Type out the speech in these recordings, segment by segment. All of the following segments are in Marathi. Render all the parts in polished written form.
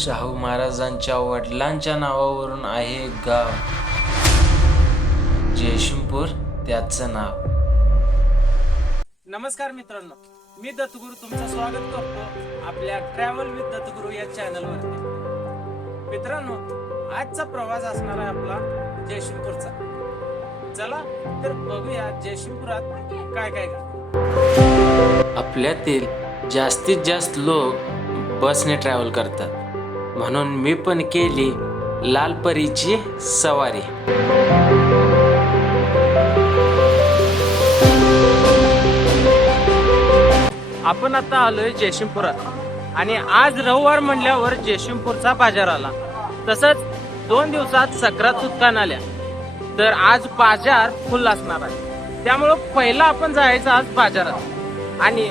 शाहू महाराजांच्या वडिलांच्या नावावरून आहे एक गाव जयसिंगपूर, त्याचं नाव. नमस्कार मित्रांनो, मी दत्तगुरु तुमचं स्वागत करतो आपल्या ट्रॅव्हल विथ दत्तगुरु या चॅनलवरती. मित्रांनो, आजचा प्रवास असणार आहे आपला जयसिंगपूरचा. चला तर बघूया जयसिंगपुरात काय काय घडतं. आपल्यातील जास्तीत जास्त लोक बसने ट्रॅव्हल करतात, म्हणून मी पण केली लालपरीची सवारी. आपण आता आलोय जयसिंगपुरात आणि आज रविवार म्हणल्यावर जयसिंगपूरचा बाजार आला. तसंच 2 दिवसात सक्रात सुटका आल्या, तर आज बाजार फुल असणार आहे. त्यामुळं पहिला आपण जायचं आज बाजारात आणि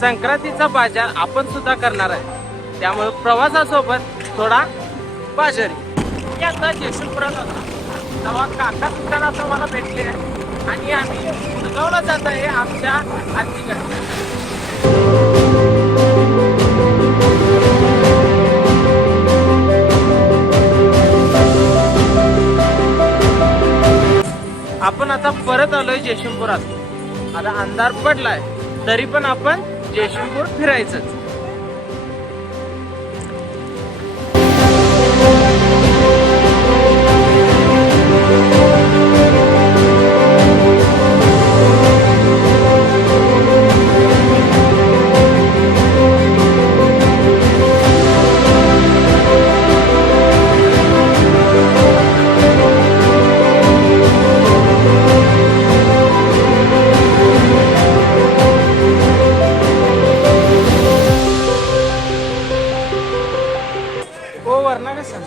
संक्रांतीचा बाजार आपण सुद्धा करणार आहे. त्यामुळे प्रवासासोबत थोडा बाजारी. मी आता जयसिंगपुरात होता तेव्हा काका दुकानात मला भेटले आणि आम्ही मुलगावला जात आहे आमच्या आजीकडे. आपण आता परत आलोय जयसिंगपुरात. आता अंधार पडलाय तरी पण आपण जयसिंगपूर फिरायचंच. वरणा कसं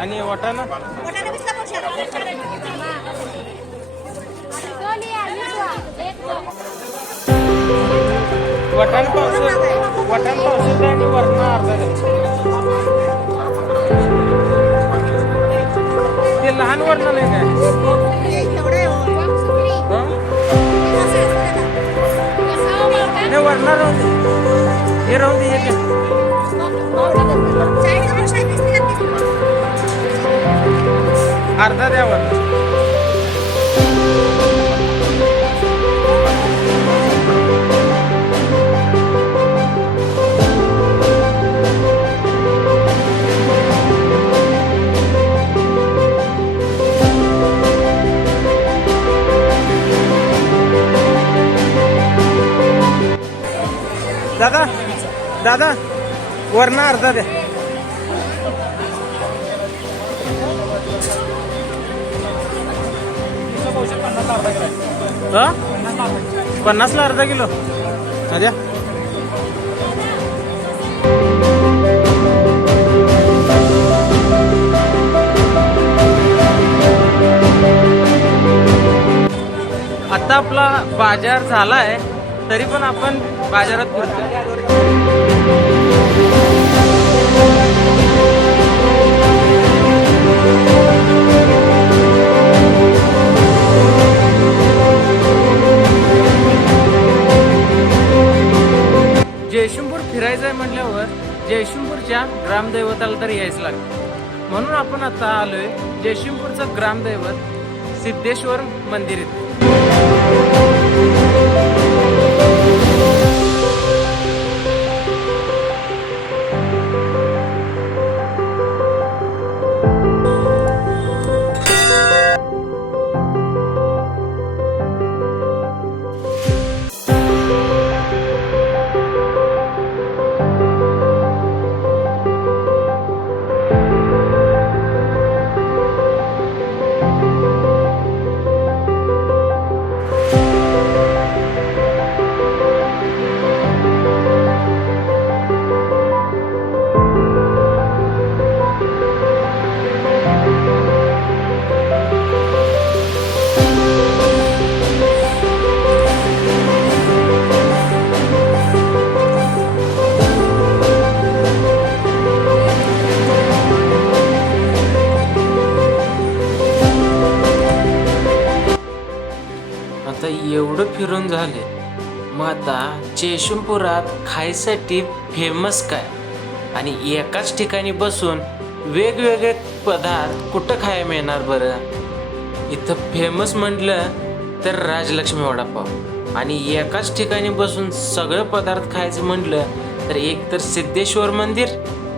आणि वाटाणा वटाण पावसाळ्यात आणि वरणा अर्धा ते लहान वरणा नाही काय वरणा राहून दे, हे राहून दे. अर्धा द्यावर. दादा वरणा अर्धा द्या. 50 ला अर्धा किलो द्या. आता आपला बाजार झालाय तरी पण आपण बाजारात फिरतो. जयसिंगपूर फिरायचं आहे म्हटल्यावर जयसिंगपूरच्या ग्रामदैवताला तर यायचं लागतं. म्हणून आपण आता आलोय जयसिंगपूरचं ग्रामदैवत सिद्धेश्वर मंदिर इथे. आता एवढं फिरून झाले, मग आता जयशिंगपुरात खायसाठी फेमस काय आणि एकाच ठिकाणी बसून वेगवेगळे पदार्थ कुठं खायला मिळणार बरं? इथं फेमस म्हटलं तर राजलक्ष्मी वडापाव आणि एकाच ठिकाणी बसून सगळं पदार्थ खायचं म्हटलं तर एक तर सिद्धेश्वर मंदिर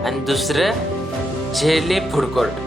आणि दुसरं झेले फूड कोर्ट.